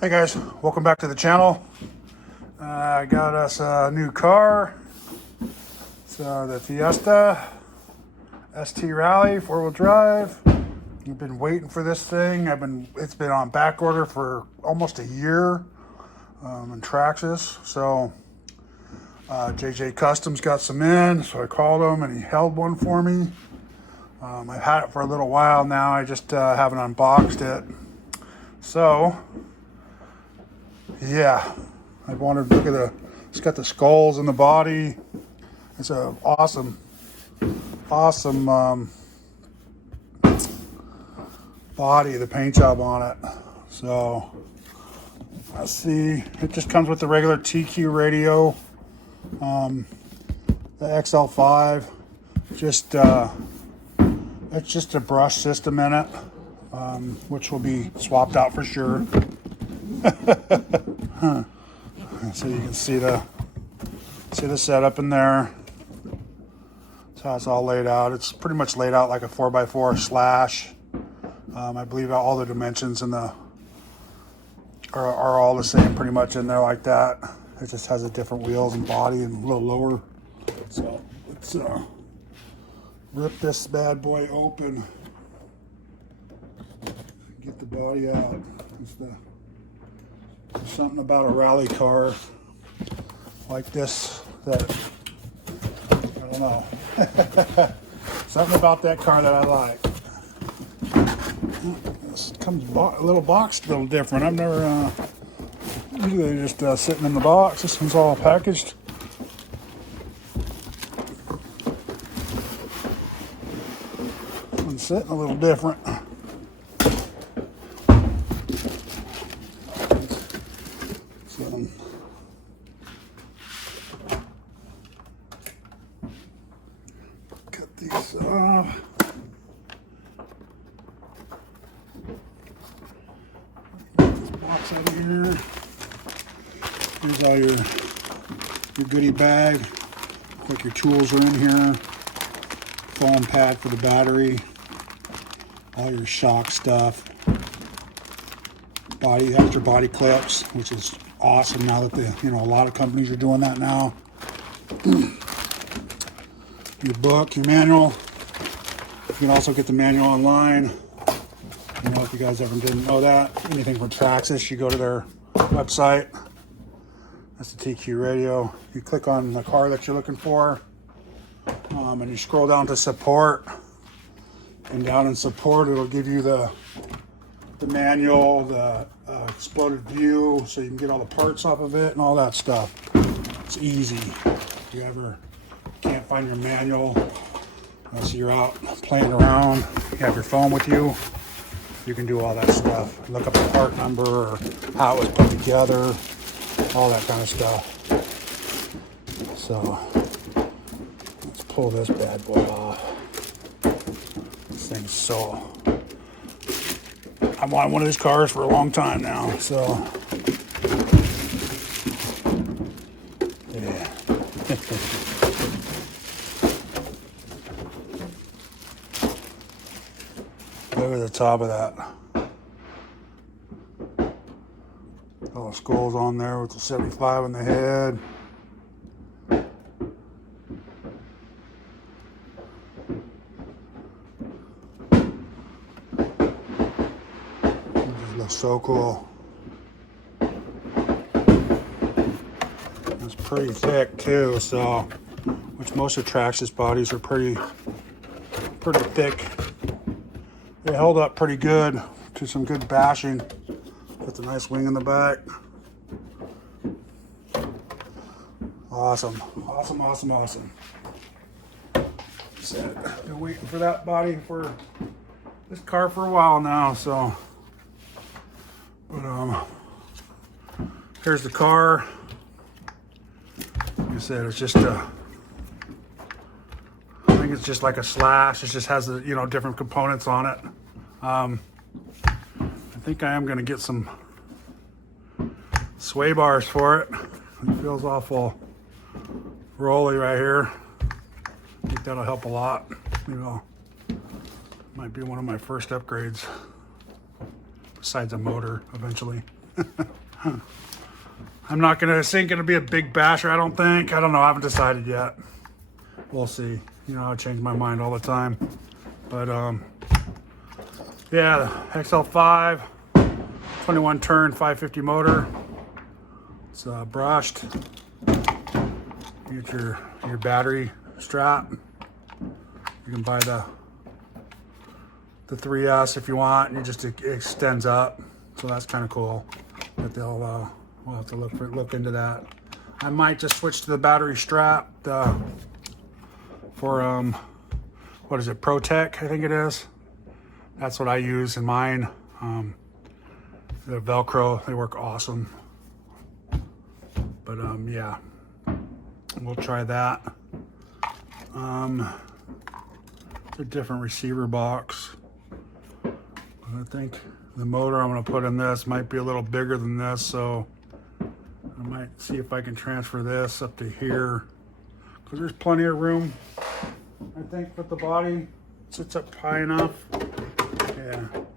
Hey guys, welcome back to the channel. I got us a new car. It's the Fiesta ST Rally 4-wheel drive. I've been waiting for this thing. It's been on back order for almost a year in Traxxas. So JJ Customs got some in, so I called him and he held one for me. I've had it for a little while now. I just haven't unboxed it. So yeah, I wanted to look at it's got the skulls in the body. It's a awesome body, the paint job on it. So let's see, it just comes with the regular TQ radio, the XL5, it's just a brush system in it, which will be swapped out for sure. So you can see the setup in there. That's how it's all laid out. It's pretty much laid out like a 4x4 slash. I believe all the dimensions in are all the same pretty much in there like that. It just has a different wheels and body and a little lower. So let's rip this bad boy open. Get the body out. There's something about a rally car like this that, I don't know. Something about that car that I like. This comes a little boxed, a little different. I've never, usually they're just sitting in the box. This one's all packaged. This one's sitting a little different. Cut these off. Get this box out of here. Here's all your goodie bag. Looks like your tools are in here. Foam pad for the battery. All your shock stuff. Extra body clips, which is awesome now that a lot of companies are doing that now. Your book, your manual. You can also get the manual online. I don't know if you guys ever didn't know that. Anything from Traxxas, you go to their website. That's the TQ radio. You click on the car that you're looking for, and you scroll down to support. And down in support, it'll give you the manual, the exploded view, so you can get all the parts off of it and all that stuff. It's easy. If you ever can't find your manual, unless you're out playing around, you have your phone with you, you can do all that stuff. Look up the part number or how it was put together, all that kind of stuff. So let's pull this bad boy off. This thing's so... I've wanted one of these cars for a long time now, so yeah. Look at the top of that. All the skulls on there with the 75 in the head. Looks so cool. It's pretty thick too, so which most of Traxxas bodies are pretty thick. They held up pretty good to some good bashing. Got the nice wing in the back. Awesome. Been waiting for that body for this car for a while now, so. But here's the car. Like I said, it's just I think it's just like a slash. It just has the different components on it. I think I am gonna get some sway bars for it. It feels awful rolly right here. I think that'll help a lot. Might be one of my first upgrades. Besides a motor eventually. I'm not gonna, this ain't gonna be a big basher, I don't think. I don't know, I haven't decided yet. We'll see. You know, I change my mind all the time. But yeah, the XL5, 21 turn, 550 motor. It's brushed. You get your battery strap. You can buy the 3S if you want, and it just extends up. So that's kind of cool. But they'll we'll have to look into that. I might just switch to the battery strap for what is it, ProTech, I think it is. That's what I use in mine. The Velcro, they work awesome. But yeah, we'll try that. It's a different receiver box. I think the motor I'm gonna put in this might be a little bigger than this, so I might see if I can transfer this up to here, because there's plenty of room, I think, with the body. It sits up high enough.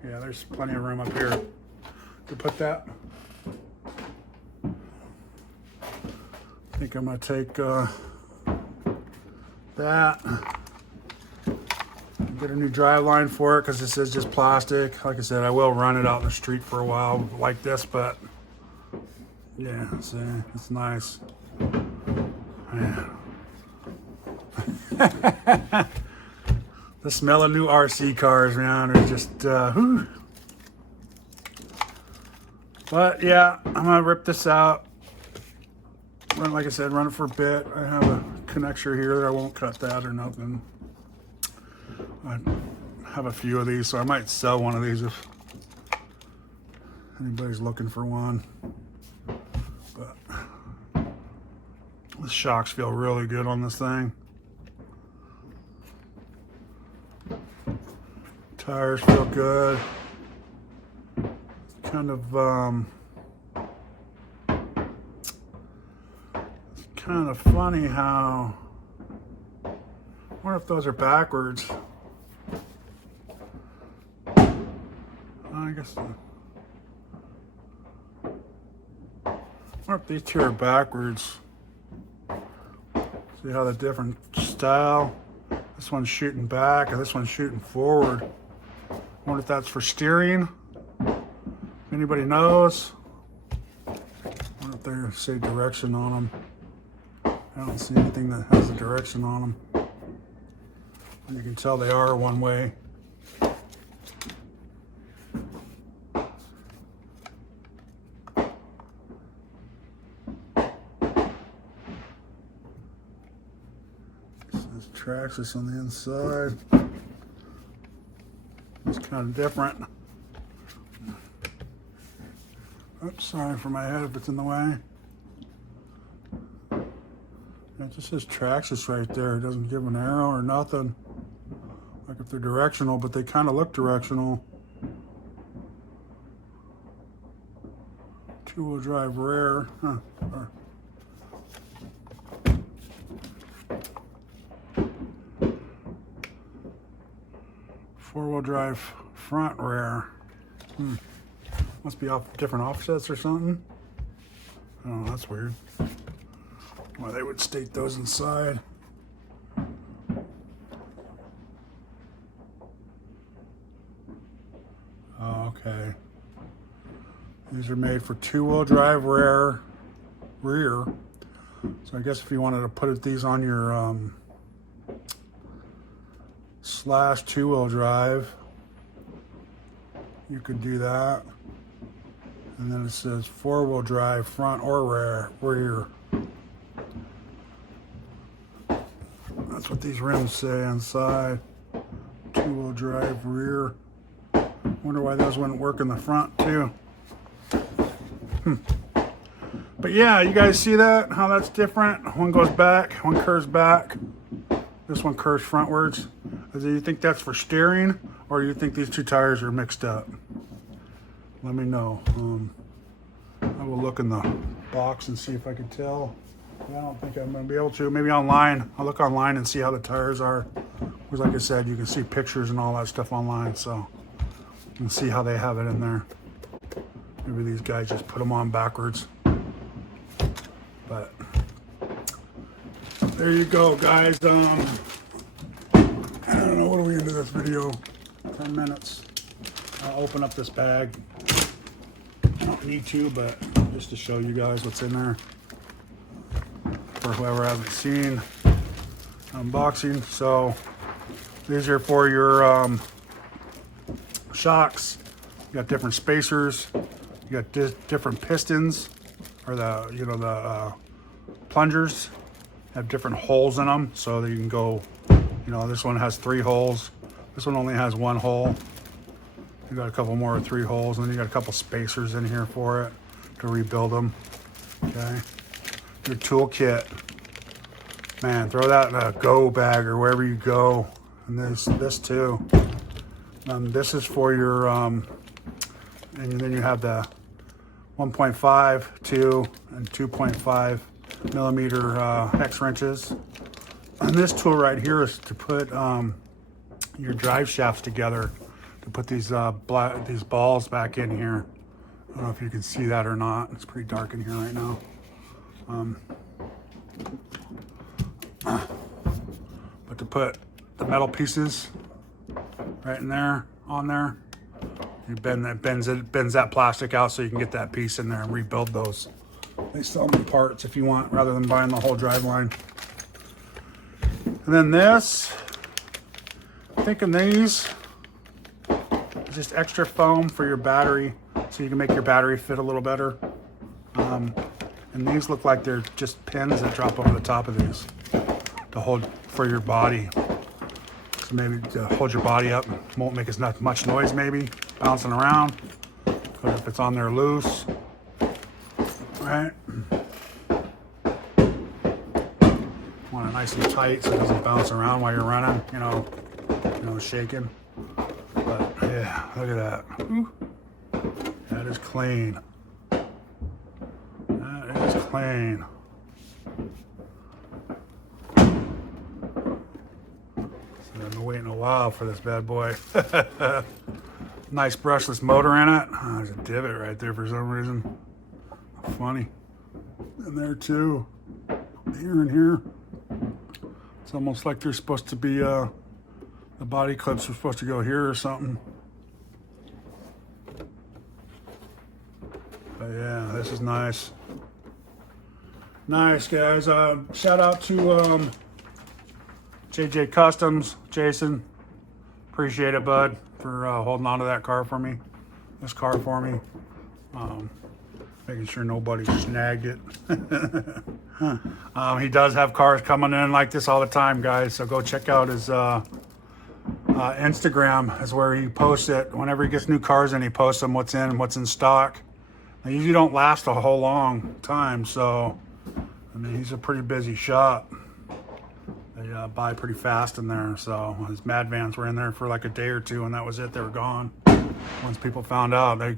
Yeah, there's plenty of room up here to put that. I think I'm gonna take that, get a new drive line for it, because this is just plastic. Like I said, I will run it out in the street for a while like this, but yeah, see, it's nice. Yeah. The smell of new RC cars, man, are just whew. But yeah, I'm gonna rip this out. Like I said, run it for a bit. I have a connector here. I won't cut that or nothing. I have a few of these, so I might sell one of these if anybody's looking for one. But the shocks feel really good on this thing. Tires feel good. Kind of funny how, I wonder if those are backwards. I guess, I wonder if these two are backwards. See how the different style, this one's shooting back and this one's shooting forward. I wonder if that's for steering. If anybody knows. I wonder if they say direction on them. I don't see anything that has a direction on them. You can tell they are one way. This is Traxxas on the inside. It's kind of different. Oops, sorry for my head if it's in the way. It just says Traxxas right there. It doesn't give an arrow or nothing. Like if they're directional, but they kind of look directional. Two-wheel drive rear. Huh. Four-wheel drive front rear. Must be off different offsets or something. Oh, that's weird. Why they would state those inside. Oh, okay. These are made for two-wheel drive rear. So I guess if you wanted to put these on your slash two-wheel drive, you could do that. And then it says four-wheel drive front or rear. That's what these rims say inside. Two-wheel drive rear. Wonder why those wouldn't work in the front too. But yeah, you guys see that? How that's different? One goes back, one curves back. This one curves frontwards. Do you think that's for steering, or do you think these two tires are mixed up? Let me know. I will look in the box and see if I can tell. I don't think I'm going to be able to. Maybe online. I'll look online and see how the tires are. Because like I said, you can see pictures and all that stuff online, so you can see how they have it in there. Maybe these guys just put them on backwards. But there you go, guys. I don't know, what are we into this video? 10 minutes. I'll open up this bag. I don't need to, but just to show you guys what's in there. For whoever hasn't seen unboxing. So these are for your shocks. You got different spacers. You got different pistons, or the plungers have different holes in them, so that you can go. This one has 3 holes. This one only has 1 hole. You got a couple more with 3 holes, and then you got a couple spacers in here for it to rebuild them. Okay. Your tool kit, man, throw that in a go bag or wherever you go. And this too. This is for your and then you have the 1.5, 2, and 2.5 millimeter hex wrenches. And this tool right here is to put your drive shafts together, to put these balls back in here. I don't know if you can see that or not. It's pretty dark in here right now. But to put the metal pieces right in there, on there, you bends that plastic out so you can get that piece in there and rebuild those. They sell them in parts if you want, rather than buying the whole driveline. And then this, I'm thinking these, just extra foam for your battery, so you can make your battery fit a little better. And these look like they're just pins that drop over the top of these to hold for your body. So maybe to hold your body up, won't make as much noise maybe, bouncing around. But if it's on there loose, right? Want it nice and tight so it doesn't bounce around while you're running, shaking. But yeah, look at that. Ooh. That is clean. That is clean. So I've been waiting a while for this bad boy. Nice brushless motor in it. Oh, there's a divot right there for some reason. Funny. And there too. Here and here. It's almost like they're supposed to be, the body clips are supposed to go here or something. But yeah, this is nice. Nice, guys. Shout out to JJ Customs, Jason. Appreciate it, bud, for holding on to that car for me. This car for me. Making sure nobody snagged it. He does have cars coming in like this all the time, guys. So go check out his Instagram. Is where he posts it. Whenever he gets new cars in, he posts them, what's in, what's in stock. They usually don't last a whole long time, so I mean, he's a pretty busy shop. They buy pretty fast in there. So his Mad Vans were in there for like a day or two, and that was it. They were gone. Once people found out, I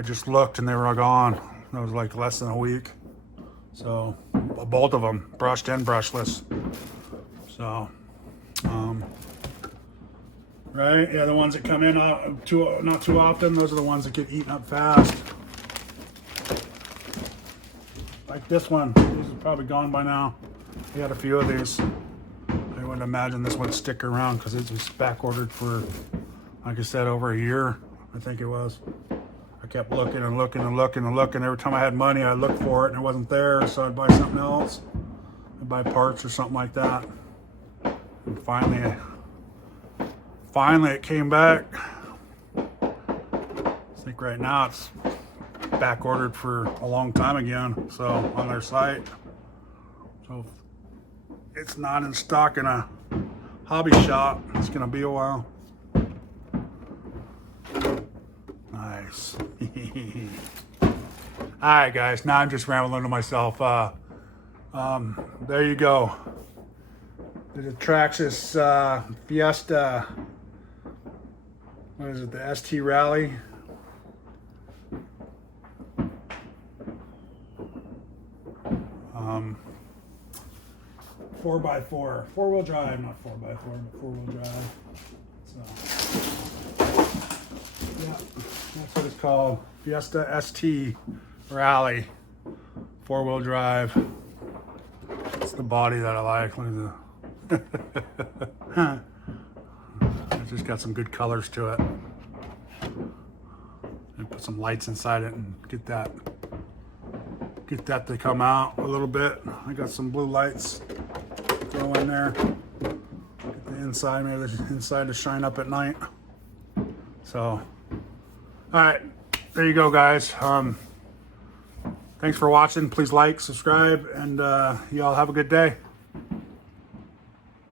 just looked and they were gone. It was like less than a week. So both of them, brushed and brushless. So, right? Yeah, the ones that come in not too often, those are the ones that get eaten up fast. Like this one, these are probably gone by now. We had a few of these. I wouldn't imagine this would stick around because it was back ordered for, like I said, over a year, I think it was. I kept looking and looking and looking and looking. Every time I had money, I'd look for it and it wasn't there, so I'd buy something else. I'd buy parts or something like that. And finally it came back. I think right now it's back ordered for a long time again, so on their site. So if it's not in stock in a hobby shop, it's gonna be a while. Nice. Alright guys, now I'm just rambling to myself. There you go. The Traxxas Fiesta. What is it? The ST Rally. Four by four, 4-wheel drive, not 4x4, but 4-wheel drive. So, yeah, that's what it's called. Fiesta ST Rally, 4-wheel drive. It's the body that I like. Look at the it's just got some good colors to it. And put some lights inside it and get that to come out a little bit. I got some blue lights throw in there. Get the inside, maybe the inside to shine up at night. So, all right, there you go, guys. Thanks for watching. Please like, subscribe, and y'all have a good day.